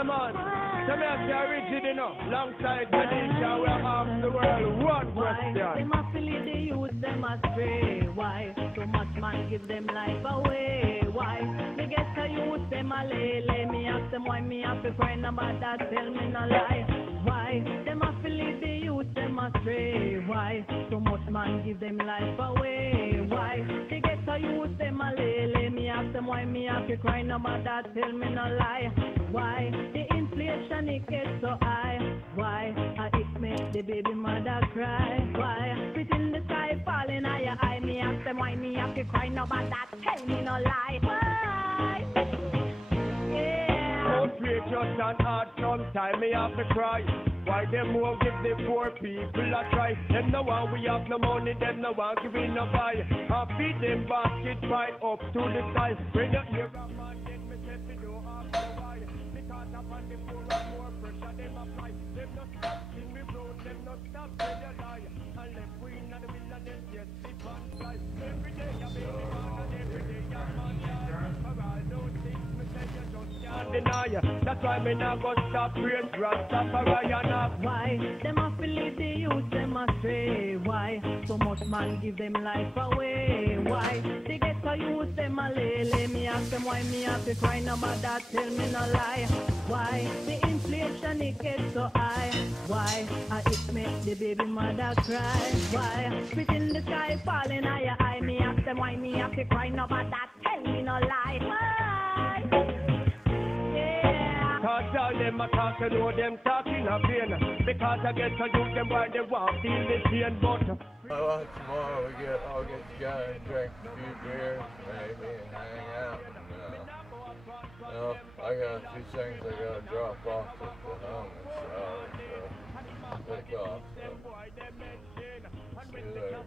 Yeah, man. So me have to rigid enough. Alongside Tanisha, we have the world one question. They must lead the youth, them astray. Why? So much man give them life away. Why? They get a youth, them a lay. Me ask them why me have to cry about that, tell me no lie. Why? They must lead the youth, them astray. Why? So much man give them life away. Why? They get a youth, them a lay. Me ask them why me have to cry about that, tell me no lie. Why? The inflation it gets so high. Why? It makes the baby mother cry. Why? Spit in the sky falling on your eye. Me ask them why me have to cry about that, tell me no lie. Why? Yeah. Outrageous and hard sometimes me have to cry. Why them won't give the poor people a try? Them no one we have no money, them no one giving no buy. I feed them basket right up to the sky. When you hear a man get me said me don't have no why. Because upon the poor and more pressure them apply. Them no stop in me road, them no stop when they lie. And left we in the middle of them just sleep and fly. Every day a baby man and every day a man die. For all those things me say you just can't deny. That's why me not go stop praying Rastafari and up. Why? Them have to lead the youth, them astray. Why? So much man give them life away. Why? They get a youth, them a lay. Me ask them why me have to cry about that, tell me no lie. Why? The inflation it gets so high. Why? It makes the baby mother cry. Why? Spit in the sky falling on your eye. Me ask them why me have to cry about that, tell me no lie. Why? Cause all them a talk, you know them talking a pain. Because I get to use them while they walk, feel the pain, but tomorrow we all get together and drink a few beers, maybe, and hang out. I got a few things I gotta drop off at the home, so take off. See you later.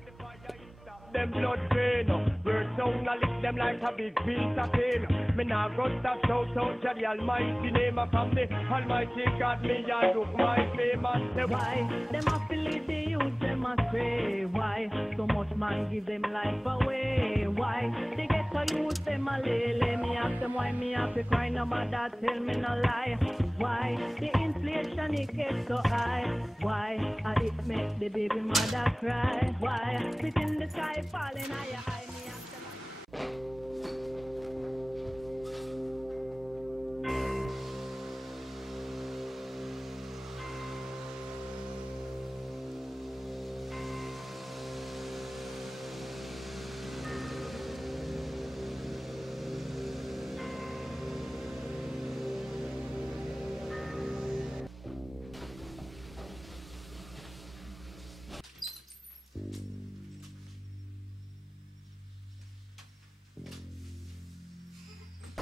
them blood drain. We're sound a lick them like a big piece of cane. Me nah go stop shout out to the almighty name of the almighty God. Me a look my famous. Why? Them a lead the youth, them a stray. Why? So much man give them life away. Why? They get a youth, them a lay. Me ask them why me have to cry about that, tell me no lie. Why? The inflation it gets so high. Why? It makes the baby mother cry. Why? Spit in the sky falling on your eye. Me ask them.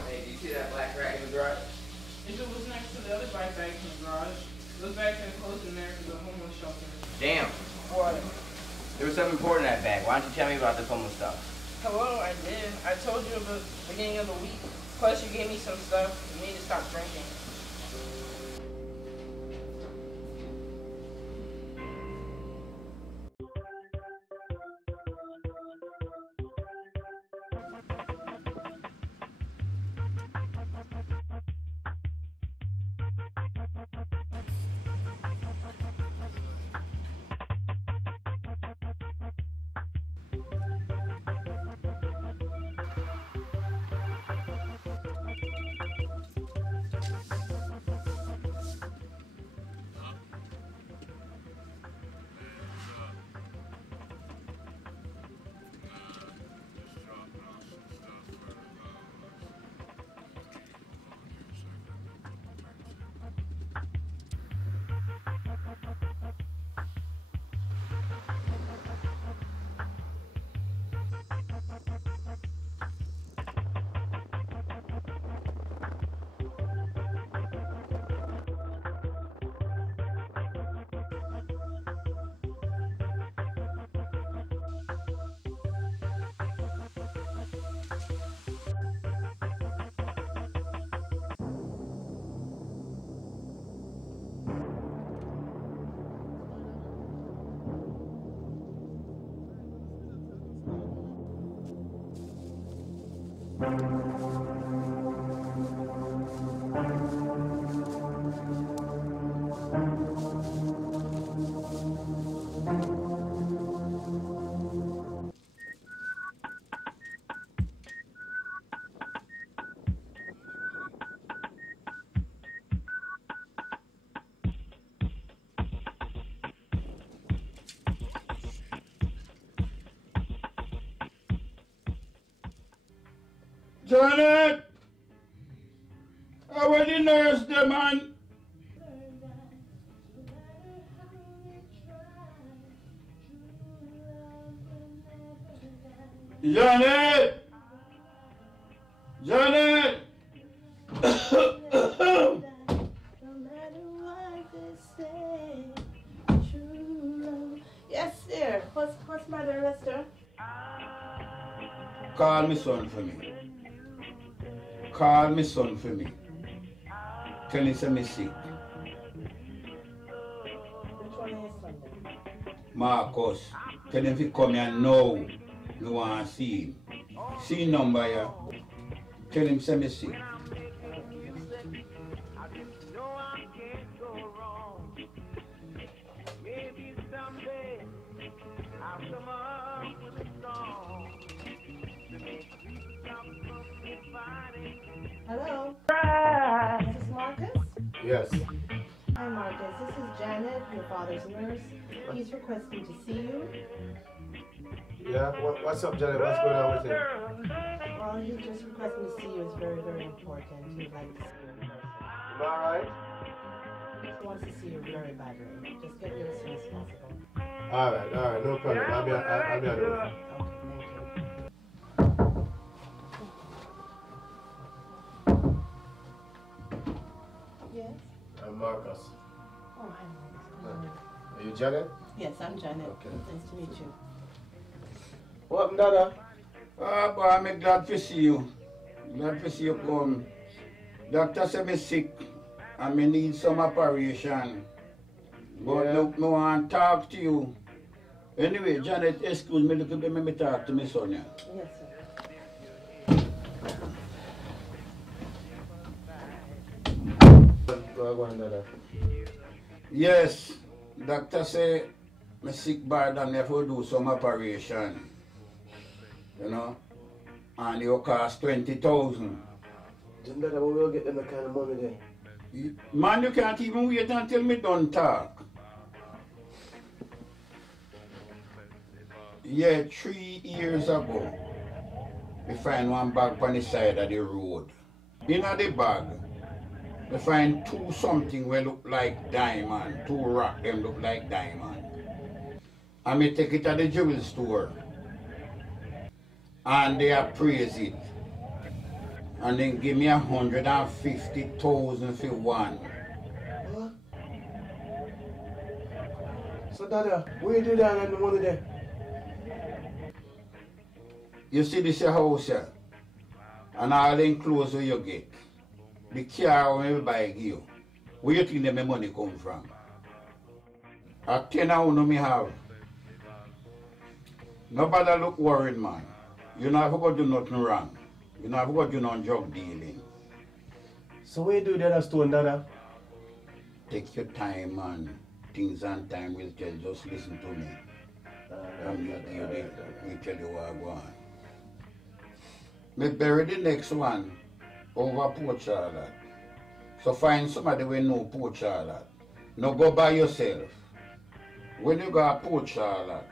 Hey, do you see that black rack in the garage? If it was next to the other bike bags in the garage, those bags are closed in there because the homeless shelter. Damn. What? There was something important in that bag. Why don't you tell me about this homeless stuff? Hello, I did. I told you about the beginning of the week. Plus, you gave me some stuff for me to stop drinking. Janet! How are the nurse, the man? Janet! Janet! Yes, sir. What's matter, Lester? Call me son for me. Call me son for me. Tell him say me sick. Which one is son then? Marcus. Tell him to come here now. Me want to see him. See number here. Tell him say me sick. Hello? Is this Marcus? Yes. Hi, Marcus. This is Janet, your father's nurse. He's requesting to see you. Yeah? What's up, Janet? What's going on with him? Well, he just requesting to see you. It's very, very important. He'd like to see you in person. You alright? He wants to see you very badly. Just get here as soon as possible. Alright, no problem. I'll be on the way. Okay, thank you. Yes? I'm Marcus. Oh, hi, Marcus. Are you Janet? Yes, I'm Janet. Okay. Nice to meet you. What happened, Dada? Ah, boy, I'm glad to see you. Glad to see you come. Doctor said me sick and me need some operation. But Yeah. look, me want to talk to you. Anyway, Janet, excuse me, look at me talk to me son here. Yes, sir. Go on, Dada. Yes, doctor say me sick bad and me have to do some operation. You know? And it will cost 20,000. Then Dada, we will get them the kind of money there. Man, you can't even wait until me done talk. Yeah, 3 years ago, we find one bag on the side of the road. In the bag, we find two something where look like diamond, two rock them look like diamond. And me take it to the jewel store. And they appraise it. And then give me 150,000 for one. What? So, Dada, where you do that and the money there? You see this your house here? And all the clothes where you get. The car when we buy you. Where you think that my money come from? A 10 hours me have. Nobody look worried, man. You not have to do nothing wrong. You not have to do no drug dealing. So where you do that stone, Dada? Take your time, man. Things and time will tell. Just listen to me. Me tell you what I want. Me bury the next one over Port Charlotte. So find somebody who know Port Charlotte. No go by yourself. When you go to Port Charlotte,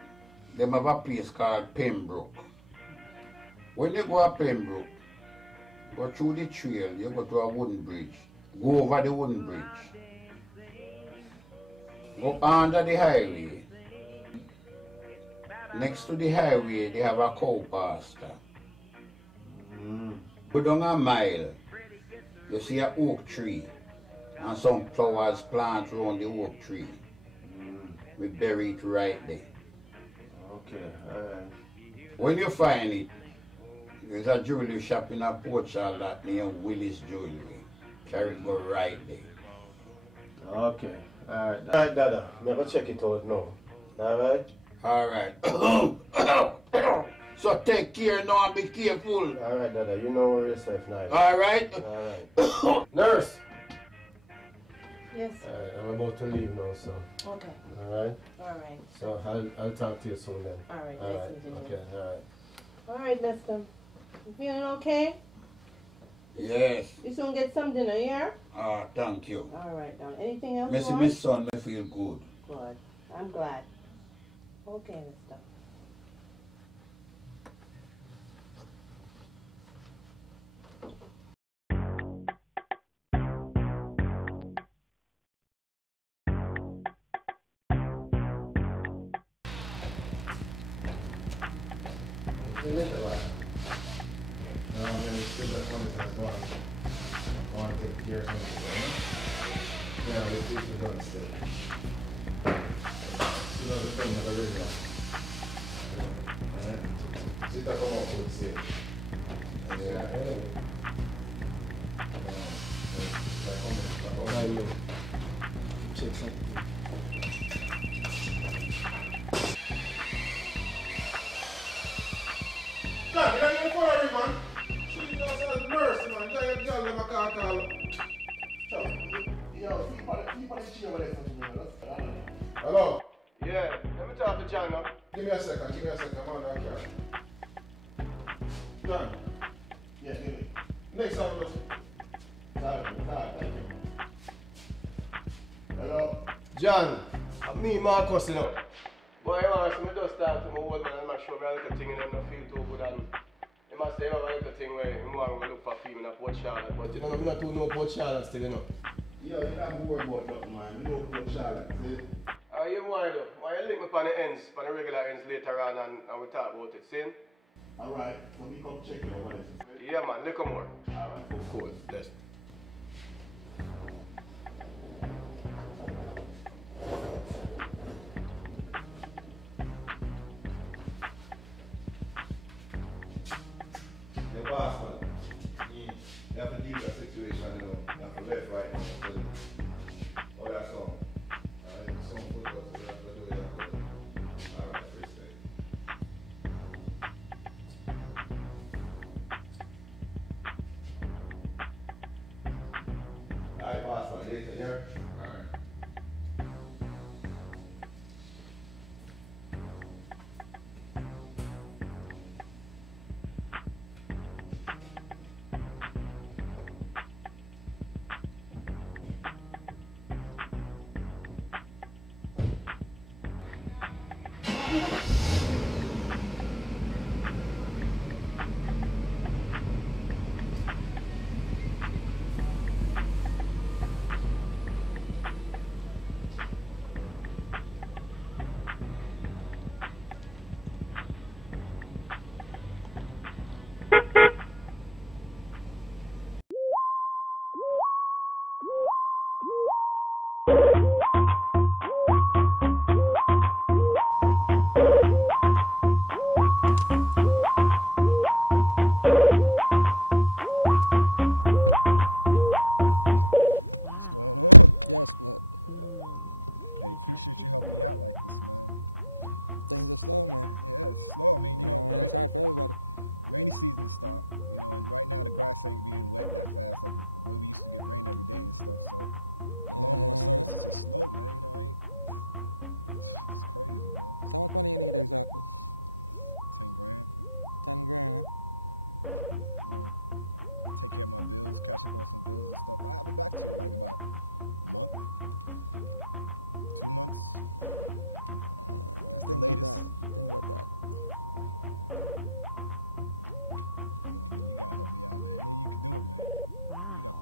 them have a place called Pembroke. When you go to Pembroke, go through the trail, you go to a wooden bridge. Go over the wooden bridge. Go under the highway. Next to the highway, they have a cow pasture. Go down a mile, you see an oak tree and some flowers planted around the oak tree. We bury it right there. Okay, alright. When you find it, there's a jewelry shop in a Port Charlotte near Willis Jewelry. Carry it go right there. Okay, alright. Alright, Dada, I'm going to check it out now. Alright? Alright. So take care now and be careful. Alright, Dada, you know where yourself now. Alright? Alright. Nurse! Yes, sir. Alright, I'm about to leave now, so. Okay. Alright? Alright. So I'll talk to you soon then. Alright, Alright, nice meeting you. okay, alright. Alright, Lester. You feeling okay? Yes. You soon get some dinner, yeah? Thank you. Alright, now. Anything else Me you see want? my son, me feel good. Good. I'm glad. Okay, Lester. See you later, man. No, I'm going to still got something that's going on. I want to take care of something, right? Yeah, we'll see if we're done still. Still have the thing that I really want. Alright? See if I come up with it. Check something. God, you don't even follow me, man. Jesus have mercy, man. You don't tell them I can't call. Yo, keep on the chair over there for me, man. Hello? Yeah, let me talk to John now. Give me a second, I'm on that car. John, Yeah, give me. next time, let's... Sorry, thank you. Hello? John, me Marcus, you know. Boy, you want to see me just start to my old man and I show me a little thing and them not feel too good and he must say have a little thing where he want to look for female in a Port Charlotte. But you know, I'm not too know Port Charlotte still, you know. Yo, you don't worry about that, man. You know Port Charlotte, see? You want to? Why you link me on the ends, on the regular ends later on and we talk about it, see? Alright, so we come check it over there. Yeah man, little more. Alright. Cool, bless. The boss, man. You have to deal with the situation, you know. You have to left, right, you know. Oh, that's all. Some football, so you have to do it. Alright, appreciate it. Alright, boss, man. Later, yeah? Alright. Wow.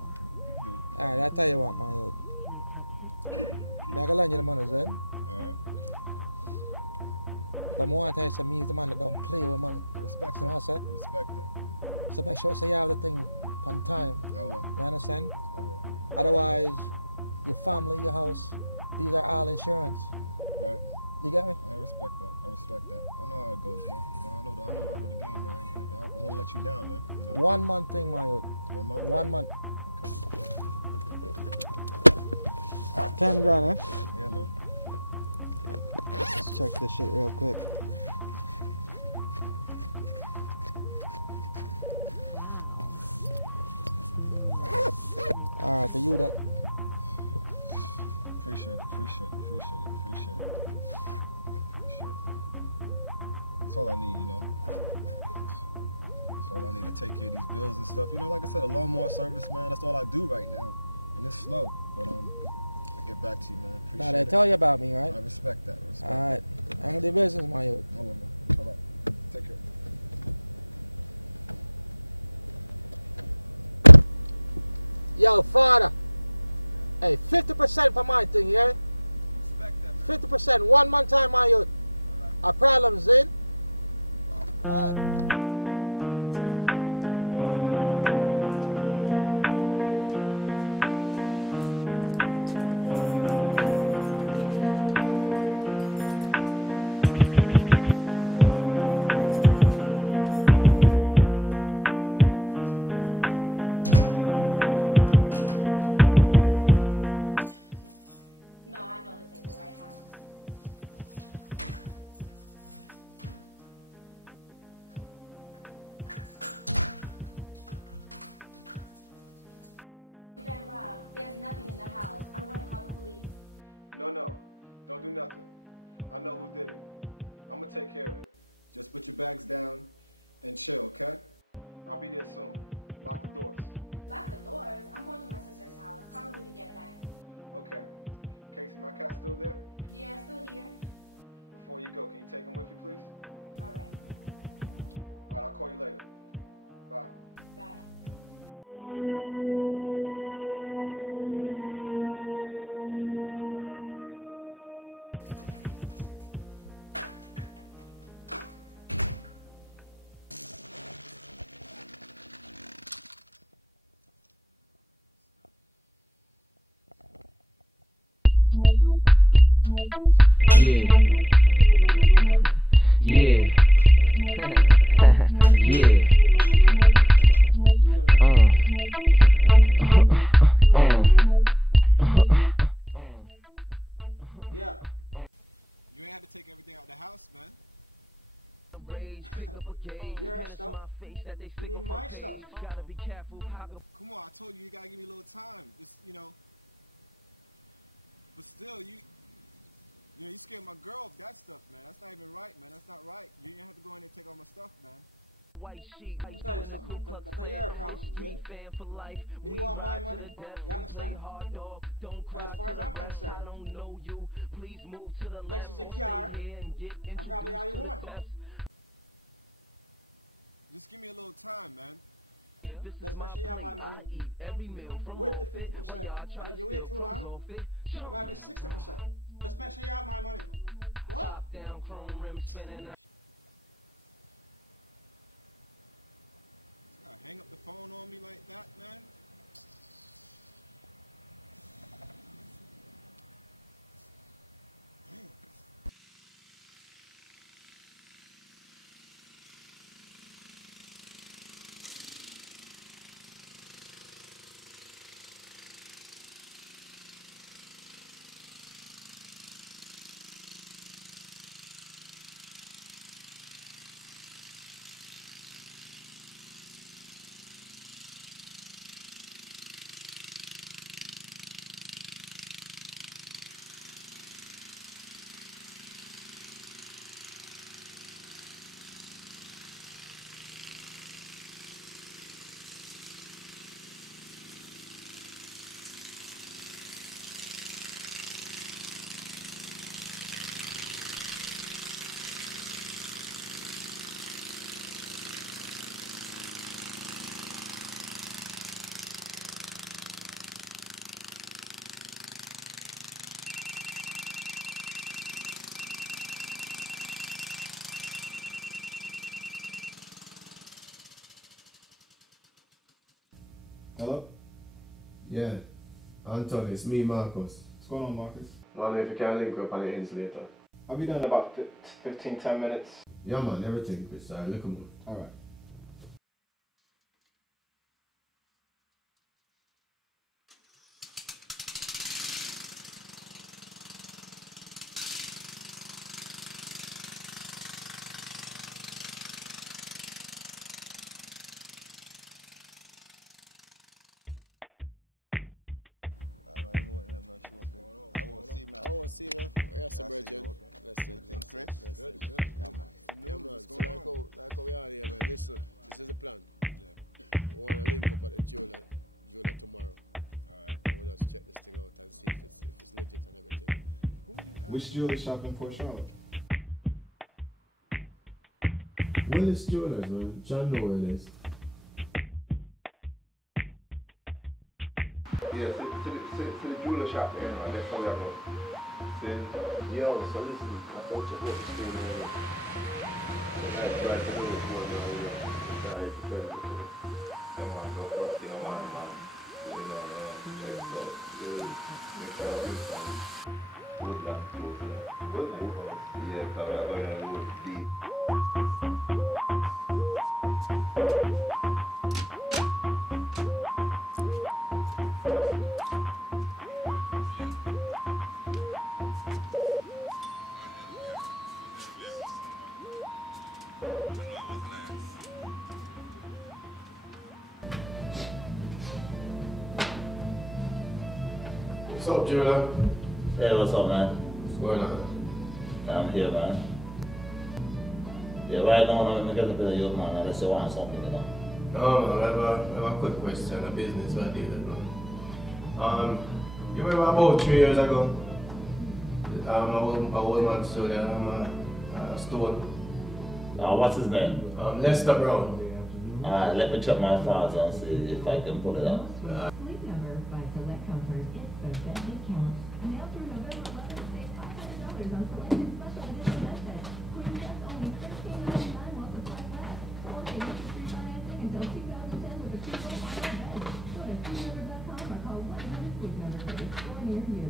my face that they stick on front page. Gotta be careful. How can white sheep, you in the Ku Klux Klan. It's street fan for life. We ride to the death. We play hard dog. Don't cry to the rest. I don't know you. Please move to the left or stay here and get introduced to the test. This is my plate. I eat every meal from off it while y'all try to steal crumbs off it. Jump and ride. Top down, chrome rim spinning. Hello? Yeah. Anthony, it's me, Marcus. What's going on, Marcus? Wonder if you can link up on the ends later. I'll be done in about 15-10 minutes. Yeah, man, everything, Chris. Look at me. Alright. Which jewelry shop in Port Charlotte? Willis Jewelers, man. John know where it is. Yeah, to the jeweler shop there, man. That's how we have to. Yo, so listen, I thought you put the screen there. I tried to do it for now. I prepared it for it. Come on, go first thing I want, man. You know, check out. Make sure I do some Woodland. Yeah, because we're going to go deep. What's up, jeweler? Hey, what's up, man? What's going on? I'm here, man. Yeah, right now, I'm getting a bit of you, man, unless you want something, you know. No, man, I have a quick question, a business I deal with, man. You remember about 3 years ago? I old man sold a store. What's his name? Lester Brown. Alright, let me check my files and see if I can pull it up. Sleep Number by Select Comfort is the best discount. Now through November 11th, save $500 on selected special edition bed sets. Queen just only $13.99 while supplies last. Or pay interest-free financing until 2010 with a free final bed. Go to sleepnumber.com or call 1-800-SLEEP Number for a store near you.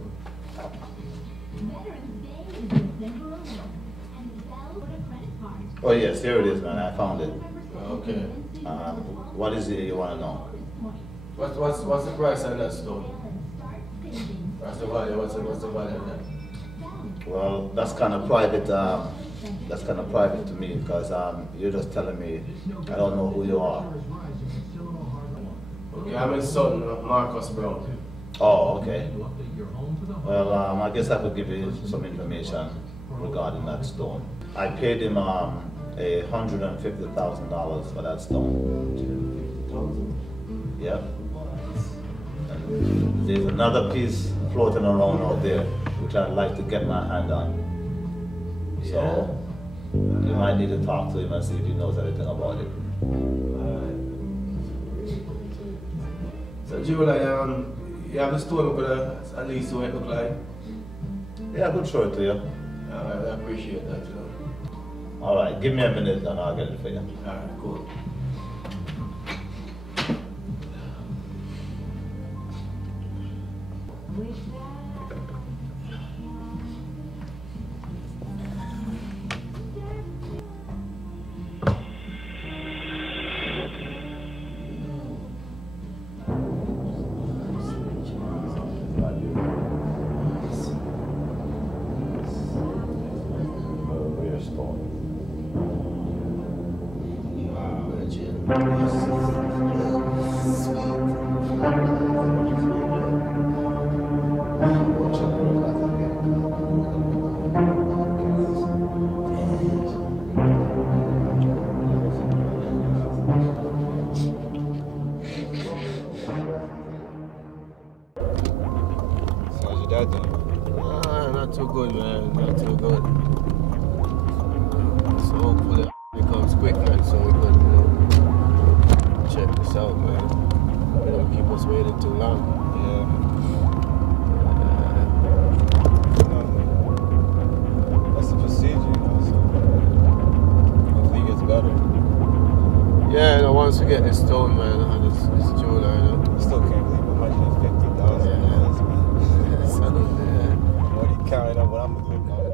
Veterans Day is in Denver alone, and Bell with a credit card. Oh yes, there it is, man. I found it. Okay. What is it you want to know? What's the price on that store? What's the value? What's the value of that? Well, that's kind of private that's kind of private to me because you're just telling me I don't know who you are. Okay, I'm his son, Marcus Brown. Oh, okay. Well, I guess I could give you some information regarding that stone. I paid him $150,000 for that stone. Yep. And there's another piece floating around out there which I'd like to get my hand on. So you might need to talk to him and see if he knows anything about it. So Julie, you have the stone with at least what it look like? Yeah, I could show it to you. Alright, I appreciate that, you know. Alright, give me a minute and I'll get it for you. Alright, cool. Not too good, man. Not too good. So hopefully it becomes quick, man, so we can, check this out, man. They don't keep us waiting too long. That's the procedure, so hopefully it gets better. Yeah, once we get this stone, man, it's July, I still can't believe $150,000, man. Already counting up what I'm gonna do about it.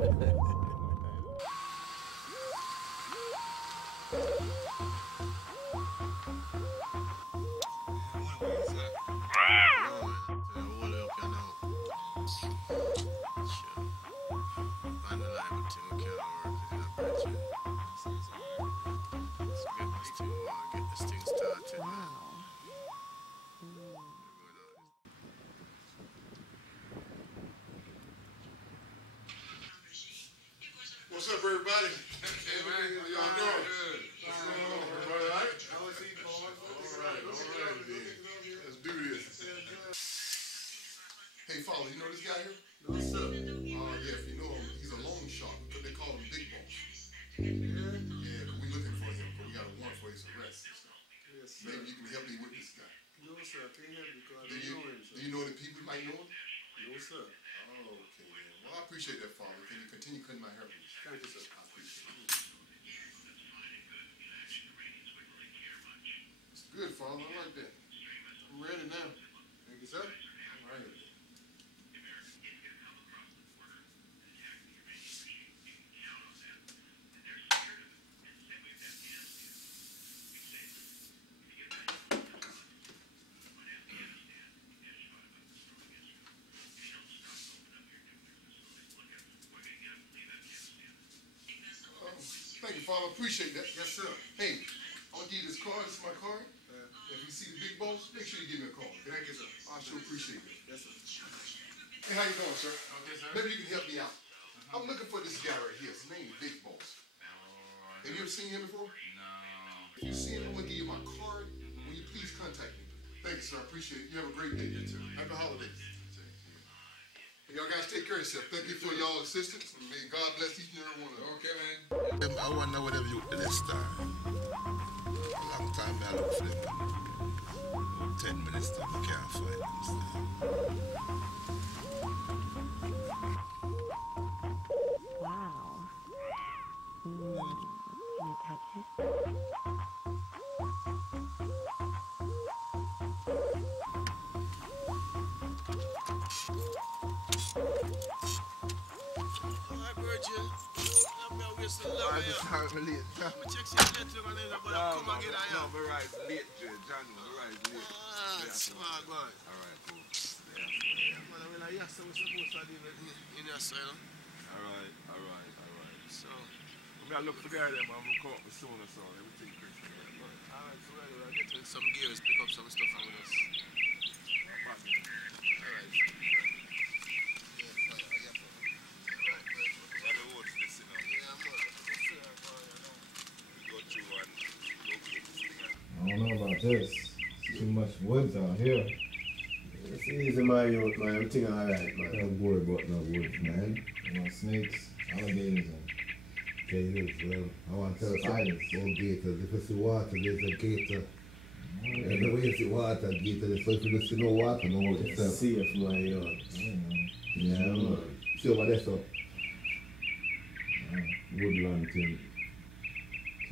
What's up, everybody? Hey, man. How y'all doing? Good. Everybody all right? All right. Let's do this. Hey, Father, you know this guy here? No, sir. Yeah, if you know him, he's a loan shark. They call him Big Boss. Yeah, but we're looking for him, but we got a warrant for his arrest and stuff. Yes, sir. Maybe you can help me with this guy. No, sir. I can't help you because I don't know him, sir. Do you know the people who might know him? No, sir. Oh, okay, then. Well, I appreciate that, Father. Can you continue cutting my hair, please? Thank you, sir. I appreciate it. It's good, Father. I like that. I'm ready now. Thank you, sir. All right. Thank you, Father. Appreciate that. Yes, sir. Hey, I'll give you this card. This is my card. If you see the Big Boss, make sure you give me a call. Thank you, sir. I sure appreciate it. Yes, sir. Hey, how you doing, sir? Okay, sir. Maybe you can help me out. I'm looking for this guy right here. His name is Big Boss. Have you ever seen him before? No. If you see him, I'm going to give you my card. Will you please contact me? Thank you, sir. I appreciate it. You have a great day. You too. Happy holidays. Y'all guys take care of yourself. Thank you for y'all assistance. And may God bless each and every one of you. Okay, man. I want to know whatever you do this time. A long time I look for them. 10 minutes till we can't find them. Wow. Can you touch it? I just can't relate. I'm check some letter and then come and get I am. No, right, late, John. Right, late. Ah, smart boy. Alright, cool. Yeah. When I ask them, we're supposed to live in your soil. Alright. So, I look for there, them, and we'll come up soon or so. Everything crazy. Alright, so we'll get to some gears, pick up some stuff with us. Alright. I don't know about this. Too much woods out here. It's easy, my youth, man. Everything alright, man. Don't worry about no woods, man. You know, snakes, alligators, and gators. Well, I want to tell you something about gators. If you see water, there's a gator. And the way you see water, gator. So if you don't see no water, no water. It's safe, my youth. Yeah, man. See over there, so. Woodland thing.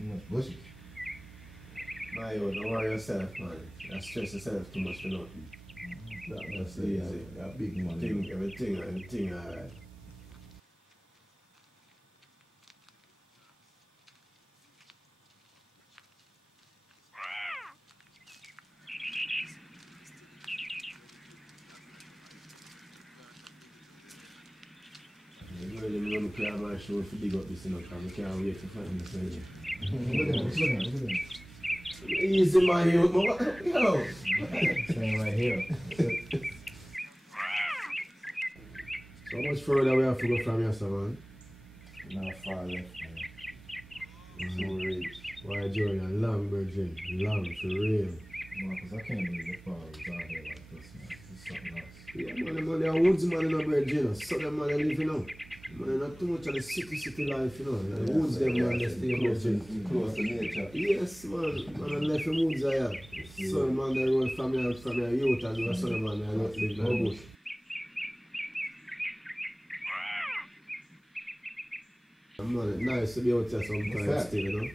too much bushes. My youth, don't worry yourself, man. Don't stress yourself too much for nothing. That's easy. That big money. Everything alright. I'm going to my show to dig up this, you know, because I can't wait to find this thing. Look at it. Easy, my youth. Yo! Staying right here. So how much further we have to go from here, sir, man? Not far left, man. So rich. Why, Julian? Long, Virgin. Long, for real. No, because I can't believe the flowers out here like this, man. It's something else. Yeah, man, they are woods, man, in a Virgin. So them man, they live, you know. Man, not too much of the city life, you know. The woods, them, man, they stay in Virgin. Close to nature. Yes, man. Man, I left the woods there. So, man, they run from your youth and do a son, man, they not live in the bush. Man, it's nice to be out there sometimes still, you know.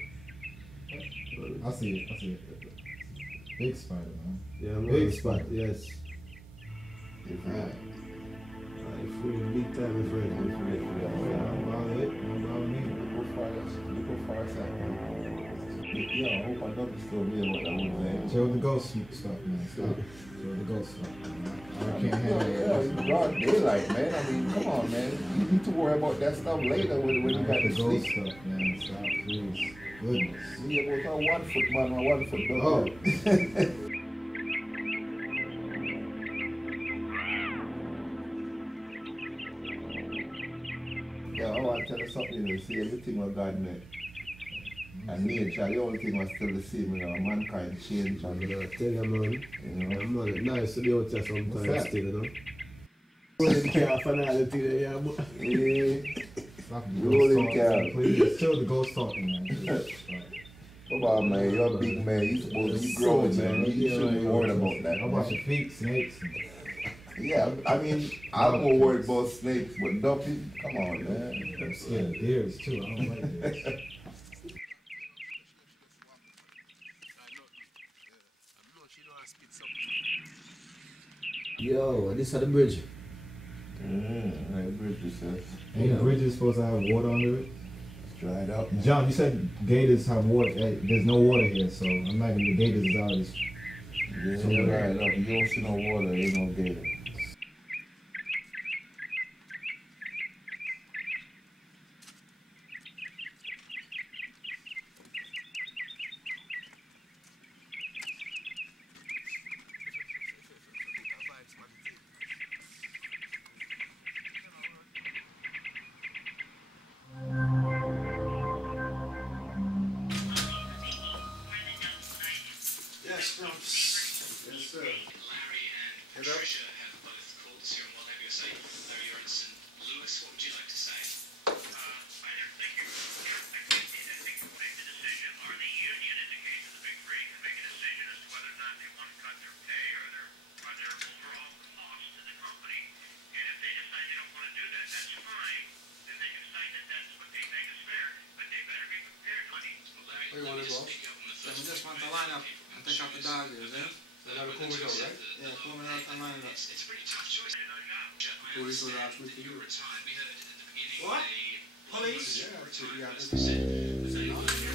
I see it. Big spider, man. Yeah, man. Big spot, spider. yes. Right. Big time, my friend. I'm about it. You go far side. Yeah, I hope I don't disturb me about that one. Chill the ghost stuff, man. Stop. Chill the ghost stuff, man. I can't handle it. It's broad daylight, man. I mean, come on, man. You need to worry about that stuff later when you got to ghost sleep. stuff, man. Stop, please. Goodness. See about a 1 foot man or 1 foot dog. Oh. Yeah, I want to tell you something, you see everything what God made. And nature, the only thing was still the same, you know, mankind changed. And, I tell you, man, you know. man, it's nice to be out there sometimes still, you know. Rolling car for now, yeah, but... Stop the Rolling ghost car. talking, please. Chill the ghost talking, man. Come on, man, you're a big man. You're supposed to be growing, man. You shouldn't be worried about that. How about your feet, snakes? Yeah, I mean, I'm more worried about snakes, but Duffy, come on, man. I'm scared of deers, too. I don't like deers. Yo, this is the bridge. Like bridge, you said. Ain't the bridges supposed to have water under it? It's dried up. John, you said gators have water. There's no water here, so I'm imagining the gators is out of this. Yeah, dried up. You don't see no water, ain't no gator. Yes, sir. Larry and Patricia have both called us here on What Have You Say. Larry, you're in St. Louis. What would you like to say? I just think you need to make the decision, or the union, in the case of the Big Three, can make a decision as to whether or not they want to cut their pay or their overall cost to the company. And if they decide they don't want to do that, that's fine. Then they can decide that that's what they think is fair. But they better be prepared, honey. Where you want to go? We just want to line up and take out the Dodgers, eh? So that'll cool it out, right? Yeah, cool it out and line it up. It's a pretty tough choice. Cool it out with you. What? Police? Yeah, so we got this. Wait a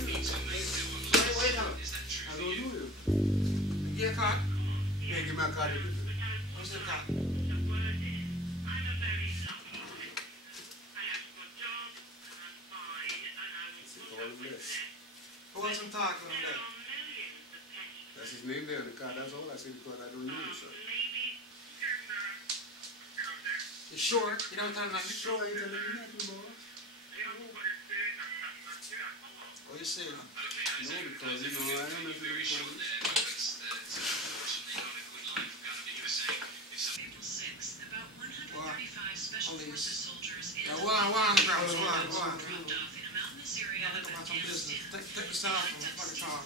minute. I don't do it. Get a card? Yeah, give me a card. What's the card? That's his name there in the car. That's all I say because I don't know you, sir. You sure? You don't tell me nothing? Sure, you don't tell me nothing, boy. What you say? No, because you know I don't know if you're police. Hold on, girls, hold on. Take the sound from the fucking car.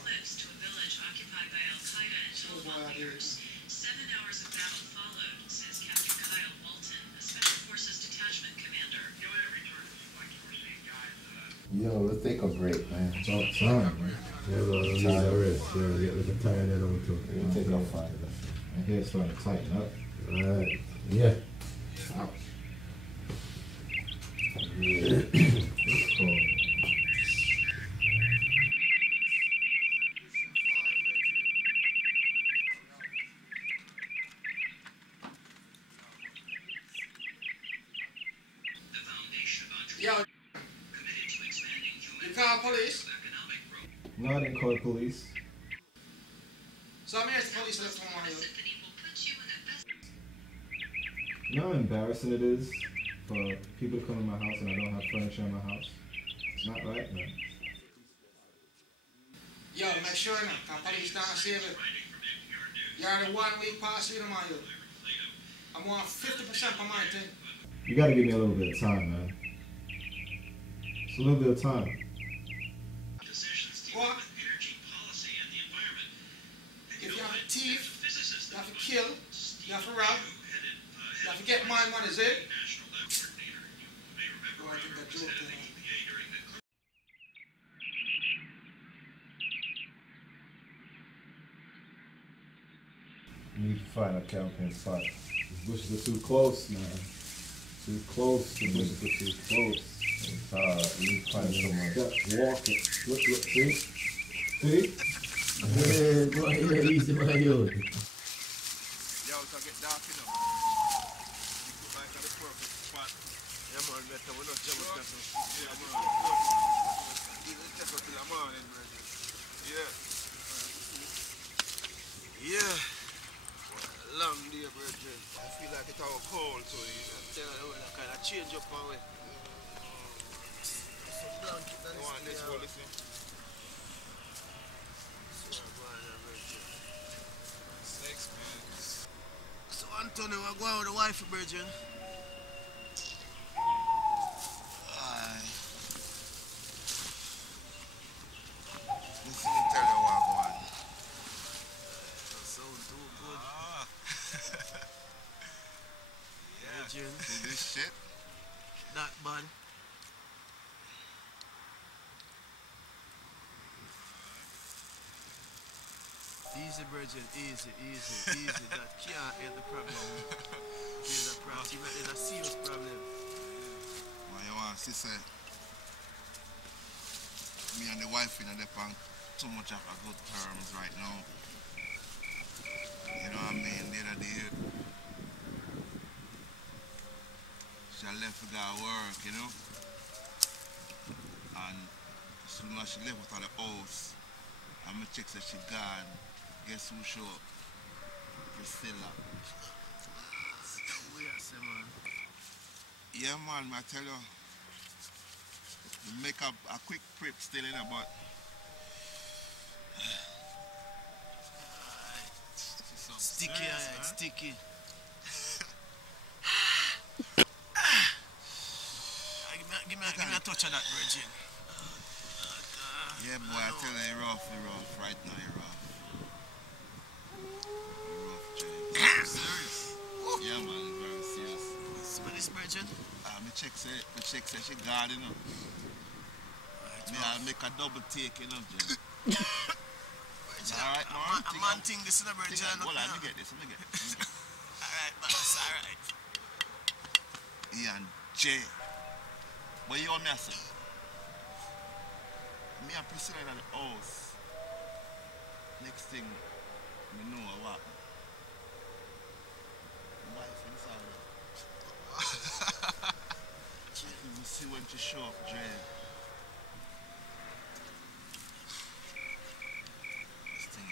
7 hours of battle followed, says Captain Kyle Walton, a Special Forces Detachment commander. Yo, let's take a break, man. It's all time, man. Yeah, well, we need a rest. Yeah, get a little tired and all too. We'll take a 5. My head's starting to tighten up. Alright. Yeah. Ouch. Yeah. It's cold. Yo, you call police? No, I didn't call the police. So I'm here the police left home on you. You know how embarrassing it is for people to come in my house and I don't have furniture in my house? It's not right, man. Yo, make sure now, come police down and save it. You're the 1 week past freedom on you. I'm on 50% for my thing. You gotta give me a little bit of time, man. It's a little bit of time. What? If you have to thief, you have to kill, you have to rob, you have to get my money, is it? Boy, I think that joke thing. We need to find a camping spot. These bushes are too close, man. Too close. The bushes are too close. It's we need to find somewhere. Walk it. Look, see? See? Hey, go ahead, easy, my dude. Yo, so get dark enough. You put like at the perfect spot. Yeah, man, better we not jump with that. Yeah, man. Even take up till the morning, man. Yeah. Yeah. Long day, brethren. I feel like it's all cold, so you know, kind of change up my way. Some blanket and this one, this one, listen. So Anthony, we're going with the wife, brethren. Listen me tell you what I'm going. Sound too good. Yeah. See this shit? That bad. Easy, Bridget, easy. That can't get the problem. There's a problem. There's a serious problem. Well, you want to say, me and the wife in the on too much of a good terms right now. You know what I mean? The other day, she left to go to work, you know? And as soon as she left out of the house, and my check said she gone. Guess who show up? Priscilla. Yeah, man, I tell you, we make a quick prep still in about. Sticky, sticky. Give me a touch of that, Virgin. Yeah, boy, I tell you, you're rough right now, you're rough. Serious? Yeah, man, very serious. But this Virgin? Me check say she gone, you know. Me I make a double take, you know, Jen. Alright, man. A man think this is a Virgin. Hold on, let me get this. Alright, man, that's alright. Ian J. What you want me to say? Me and Priscilla in the house. Next thing, me know what. Wife inside. You see when she show up, Dre. This thing,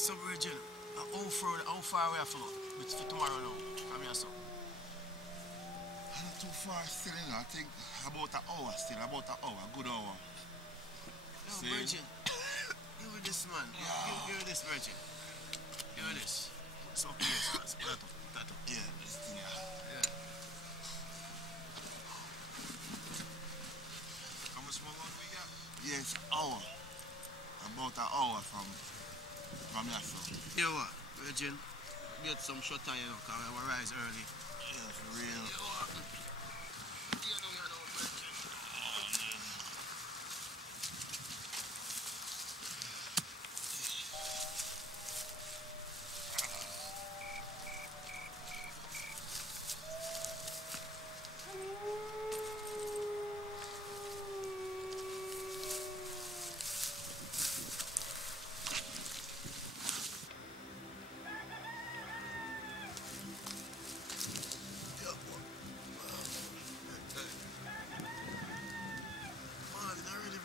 So, Virgin, how far we have to go? It's for tomorrow now, from here, so. Not too far still, you know. I think about an hour still, about an hour, a good hour. Yo, Virgin, give me this, man. Give me this, Virgin. Give me this. It's okay, son. Put that up. Yeah, this thing, yeah. How much more long we got? Yeah, it's an hour. About an hour from here, so. You know what, Virgin? Get some short time, you know, because we rise early. Yeah, for real.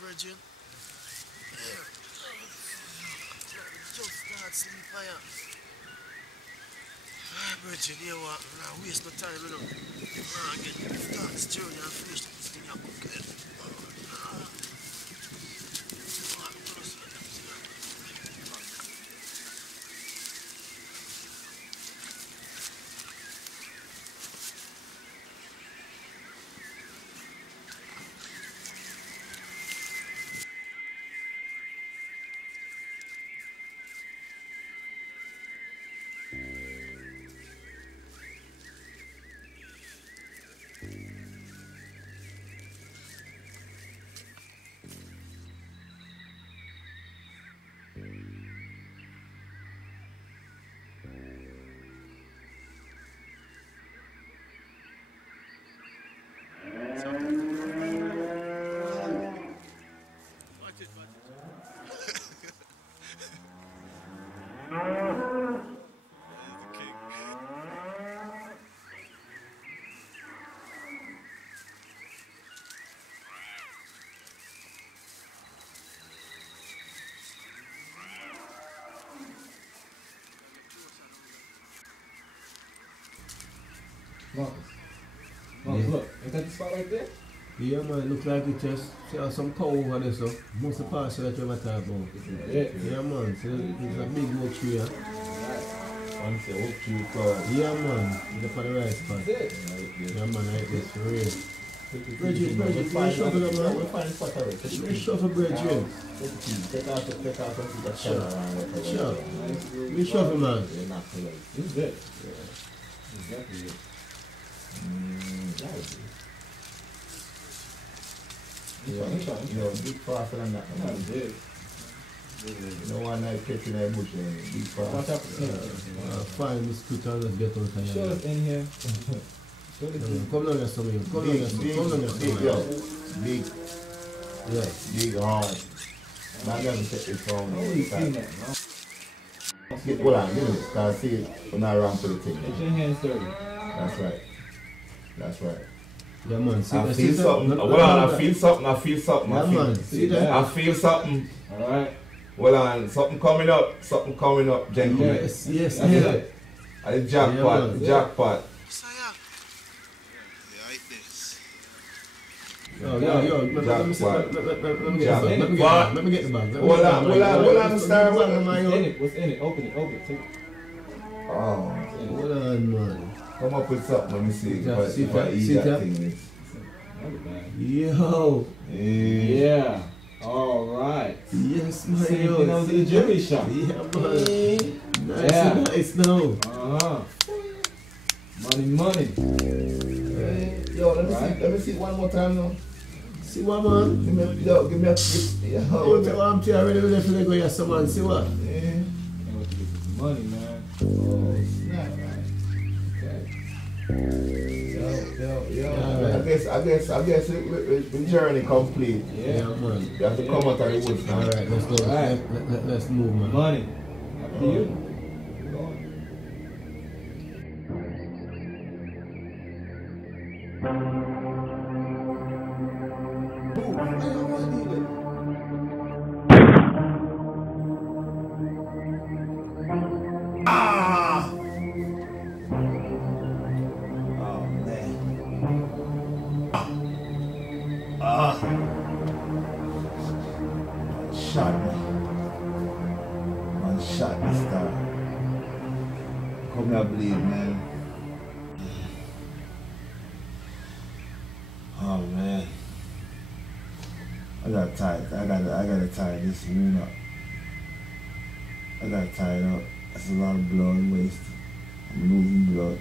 Virgin. Just start sleep fire. Virgin, you know what? Nah, waste no time, you know. Start this journey and finish this thing up. Okay. Marcus, look, ain't that the spot right there? Yeah, man, it looks like it just some cow over there, so must have passed that you ever talk about. Yeah, man, so there's a big oak tree here. One say oak tree for. Yeah, man, it's for the right spot. Yeah, man, like this, for real. Bridget, we shuffle up, man. We'll find spot already. We shuffle, Bridget. Take off the camera. Sure. We shuffle, man. It's good. Yeah. Exactly it. That would be. You know, big faster than that. That was big. No one like catching that bush, big fast. Fine, this scooter, let's get on time. Show us in here. Come down here, some of you. Come down here, some. Big. Yeah. Big hard. Not gonna take it from. Hold on, give me. Can I see it? When I run for the thing. Get your hands dirty. That's right. That's right. Yeah, man. See, I feel something. Hold on, I feel something. Yeah, man. See that? I feel something. Alright. Hold on, something coming up, gentlemen. Yes, yes, yeah. The jackpot, yeah, jackpot. Yo, let me get the bag. Hold on, Star. What's in it? Open it. Take it. Oh. Hold on, man. Come up with something, let me see if I eat that that thing. Yo. Yeah. Alright. Yes, man. Same thing over the Jimmy shop. Yeah, man. Nice now. Money. Yo, let me see one more time now. See what, man? Give me a gift. I'm already ready for the go, yes, man. See what? Yeah. Can't wait to get some money, man. Oh, snap. Yo. I guess the journey complete. Yeah, man. You have to come out of the woods now. Alright, let's go. Let's move, man. Money. Up to you. shot this star. Come here, bleed, man. Oh man. I gotta tie it. I gotta tie this wound up. I gotta tie it up. That's a lot of blood wasted. I'm losing blood.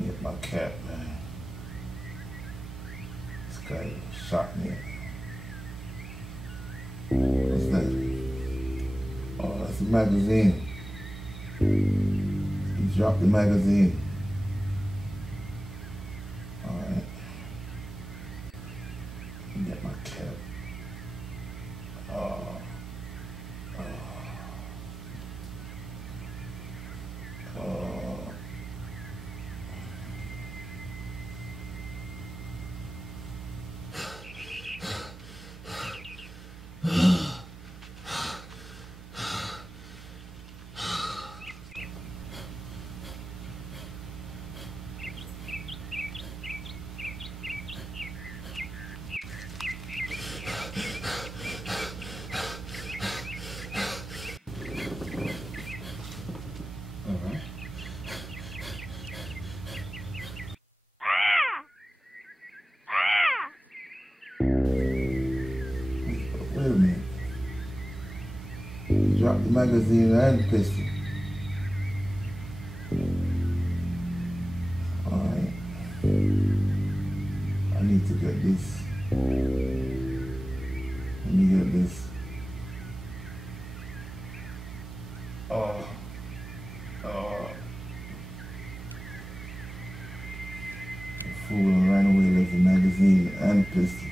Get my cat, man. This guy shot me. What's that? Oh, that's a magazine. He dropped the magazine. Alright. Get my cat. Wait a minute. You dropped the magazine and the pistol. Alright. I need to get this. Let me get this. The fool ran away with the magazine and the pistol.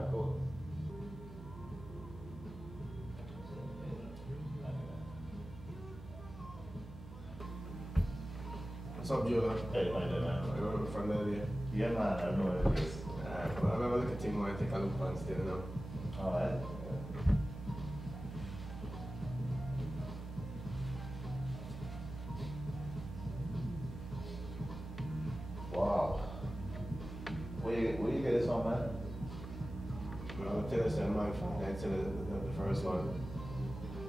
Alright, cool. What's up, Joe? Hey, how you doing, man? I remember from earlier. Yeah, man, I know what it is. I remember looking at thing when I take a look on still, you know. Alright. Wow. Where you get this from, man? I'll tell you something, man. That's the first one.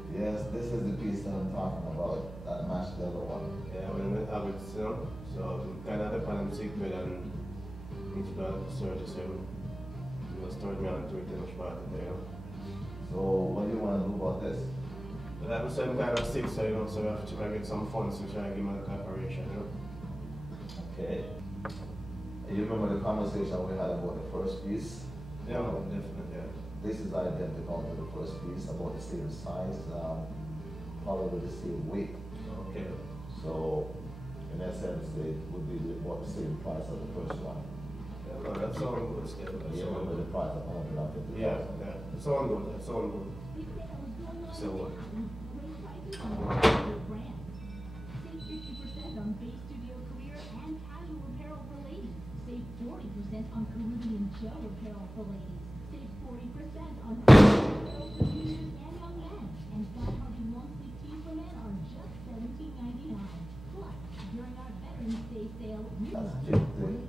Yes, this is the piece that I'm talking about, that matched the other one. Yeah, when we have it, you know, so kind of depend on the sick bed and need to do the surgery, so you know, start me on to it too much part of there, you know. So what do you want to do about this? But I'm saying kind of sick, so you know, so we have to try to get some funds to try and give me the operation, you know. Okay. You remember the conversation we had about the first piece? Yeah, definitely, yeah. This is identical to the first piece, about the same size, probably the same weight. Okay. So, in essence, it would be about the same price as the first one. Yeah, no, that sounds good still. Yeah, remember the price of 150,000. Yeah, yeah. That sounds good, that sounds good. So what? Save 50% on Bay Studio Career and casual apparel for ladies. Save 40% on Caribbean Joe apparel for ladies. Save 40% on apparel for juniors and young men. And Guy Harvey long-sleeve tees for men are just $17.99. Plus, during our Veterans Day sale, we will That's 50. 100.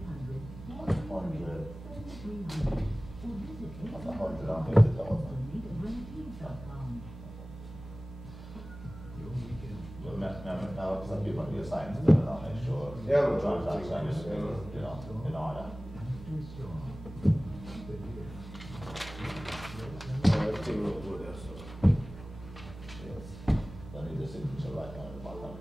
That's 150,000. Now, some people be assigned to them, I'll make sure Yeah, the transaction is, you know, in order. Everything will go there, so. Yes. I need the signature right down at the bottom.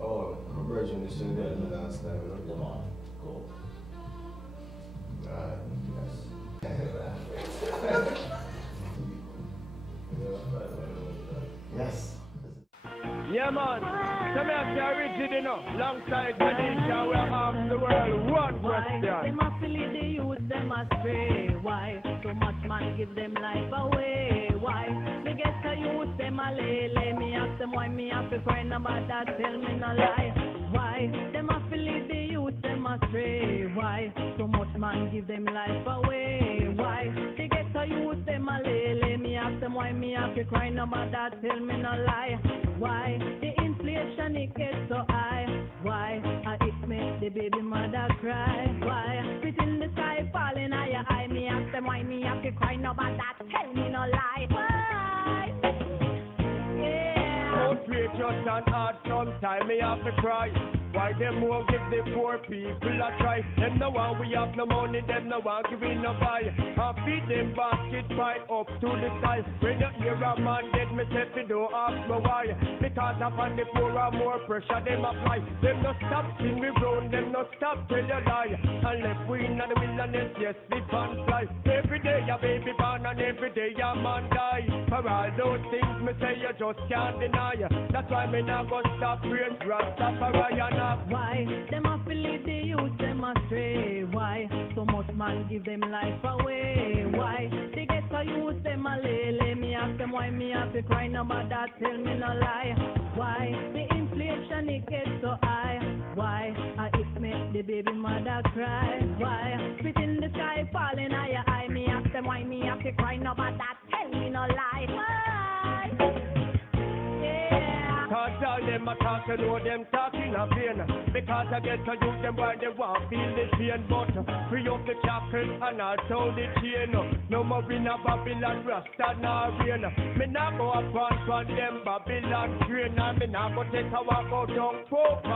Oh, I'm a virgin, this should have been the last time, you know? Come on, cool. Alright, Yes. Yeah, man. Come here, carry it, you know. Alongside Tanisha, we're off the world. One question. They must lead the youth, they must stray. Why? So much man give them life away. Why? Me get a youth, them a lay. Me ask them why me have to cry about that, tell me no lie. Why? They must lead the youth, they must stray. Why? So much man give them life away. Why? They get a youth, them a lay. Me ask them why me have to cry about that, tell me no lie. Why? The inflation it gets so high. Why? It makes the baby mother cry. Why? Spit in the sky falling on your eye. Me ask them why me have to cry about that, tell me no lie. Why? Yeah. Outrageous and hard sometimes me have to cry. Why them won't give the poor people a try? Them no one we have no money, them no one giving no buy. And feed them basket right up to the sky. When you hear a man dead, me say fi don't ask me why. Because upon the poor and more pressure them apply. Them no stop sing we round, them no stop tell you lie. And left we in the wilderness, yes, we can fly. Every day a baby born and every day a man die. For all those things me say you just can't deny. That's why me not gonna stop praying Rastafari and why? They must believe the youth, they must stray. Why? So much man give them life away. Why? They get a youth, them a lay. Me ask them why me have to cry about that, tell me no lie. Why? The inflation it gets so high. Why? It makes the baby mother cry. Why? Spit in the sky falling on your eye. Me ask them why me have to cry about that, tell me no lie. Why? Cause all them a talk, you know them talking a vain. Because I get to use them why they want feel the pain. But free up the shackles and also the chain. No more in a Babylon Rasta nor rain. Me not go up on them Babylon train. And me not go take a walk out on folk.